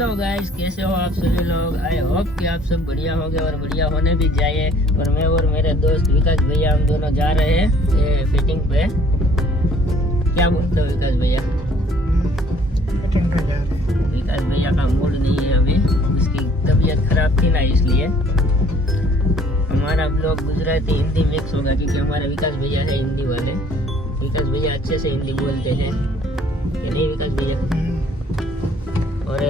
Hello guys, कैसे हो आप सभी लोग। आई होप कि आप सब बढ़िया होंगे और बढ़िया होने भी चाहिए। और मैं और मेरे दोस्त विकास भैया हम दोनों जा रहे हैं ये फिटिंग पे। क्या बोलते हो विकास भैया? फिटिंग पे जा रहे हैं। विकास भैया का मूड नहीं है अभी, उसकी तबीयत खराब थी ना, इसलिए हमारा ब्लॉग गुजराती हिंदी मिक्स होगा क्योंकि हमारे विकास भैया है हिंदी वाले। विकास भैया अच्छे से हिंदी बोलते हैं कि नहीं विकास भैया? और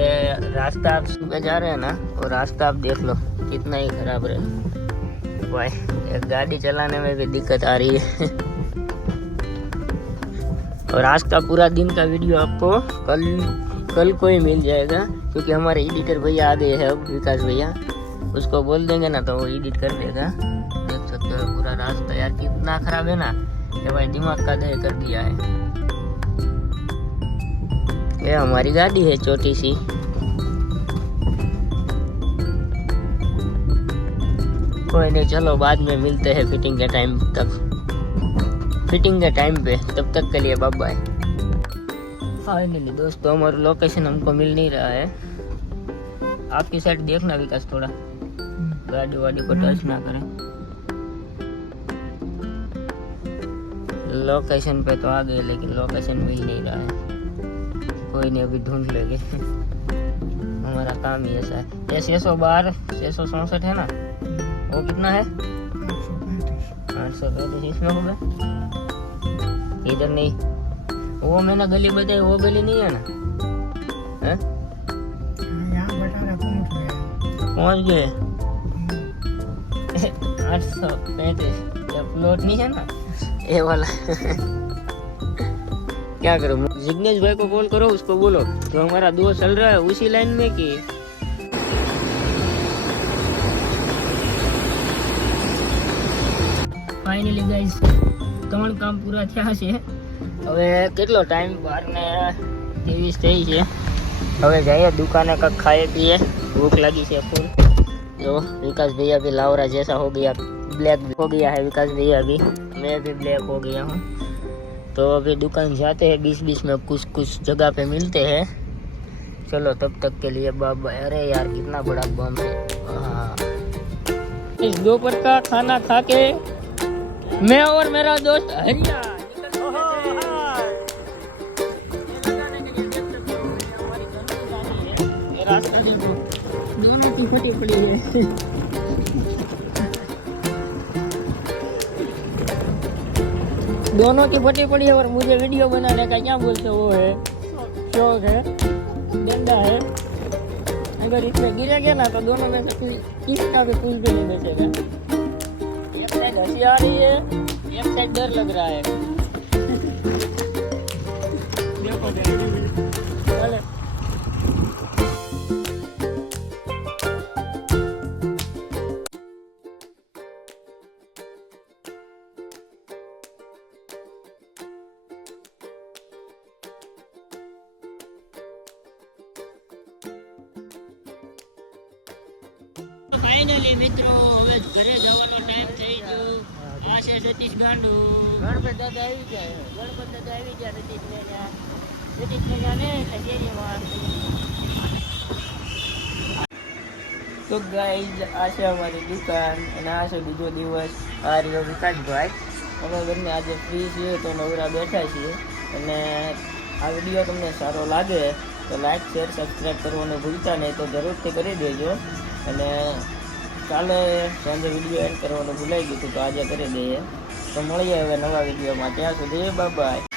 रास्ता आप सुबह जा रहे हैं ना, और रास्ता आप देख लो कितना ही खराब रहे भाई। एक गाड़ी चलाने में भी दिक्कत आ रही है। और आज का पूरा दिन का वीडियो आपको कल को ही मिल जाएगा क्योंकि हमारे एडिटर भैया आ गए हैं अब, विकास भैया। उसको बोल देंगे ना तो वो एडिट कर देगा। देख सकते हो पूरा रास्ता यार कितना खराब है ना, ये भाई दिमाग का दह कर दिया है। ये हमारी गाड़ी है छोटी सी। कोई नहीं, चलो बाद में मिलते हैं फिटिंग के टाइम तक, फिटिंग के टाइम पे। तब तक के लिए बाय बाय। फाइनली दोस्तों हमारा लोकेशन हमको मिल नहीं रहा है। आपकी साइड देखना विकास, थोड़ा गाड़ी वाड़ी को टच ना करें। लोकेशन पे तो आ गए लेकिन लोकेशन मिल नहीं रहा है। कोई नहीं, अभी ढूंढ लेंगे। हमारा काम ही ऐसा है। ये 612 664 है ना, वो कितना है? 835 इसमें होगा। इधर नहीं, वो मैंने गली बताई, वो गली नहीं है ना? है? यहाँ बता रहा पहुँच गए। 835 ये प्लॉट नहीं है ना, ये वाला। क्या करो, जिग्नेश भाई को कॉल करो, उसको बोलो तो हमारा दोस्त चल रहा है उसी लाइन में कि फाइनली गाइस ત્રણ કામ પૂરા થયા છે। હવે કેટલો ટાઈમ 12:23 થઈ છે। હવે જઈએ દુકાને કંઈક ખાए पिए, भूख लगी है फुल। जो विकास भैया भी लावरा जैसा हो गया, ब्लैक हो गया है विकास भैया भी, मैं भी ब्लैक हो गया हूँ। तो अभी दुकान जाते हैं, 20-20 में कुछ जगह पे मिलते हैं। चलो तब तक के लिए बाय बाय। अरे यार कितना बड़ा बम है। हाँ, इस दोपहर का खाना खा के मैं और मेरा दोस्त हरिया रास्ता देखो, दोनों की फटी पड़ी है। दोनों की फटी पड़ी है और मुझे वीडियो बनाने का क्या बोलते वो है, शौक है, डंडा है। अगर इसमें गिरा गया ना तो दोनों में से किसका भी कुछ भी नहीं बचेगा। एक साइड हंसी आ रही है, एक साइड डर लग रहा है। देखो चले। ફાઇનલી મિત્રો હવે ઘરે જવાનો ટાઈમ થઈ ગયો। આ છે સતીશ ગાંડુ। ગણપત દાદા આવી ગયા, ગણપત દાદા આવી ગયા સતીશ ને જાને કચેરીમાં। તો ગાઈઝ આ છે અમારી દુકાન અને આ છે બીજો દિવસ। આ રહ્યો વિકાસભાઈ। અમે બંને આજે ફ્રી છીએ તો નવરા બેઠા છીએ। અને આ વિડીયો તમને સારો લાગે તો લાઈક શેર સબસ્ક્રાઈબ કરવાનું ભૂલતા નહીં, તો જરૂરથી કરી દેજો। અને કાલે સાંજે વિડીયો એડ કરવાનું ભૂલાઈ ગયું હતું તો આજે કરી દઈએ। તો મળીએ હવે નવા વિડીયોમાં, ત્યાં સુધી બાય બાય।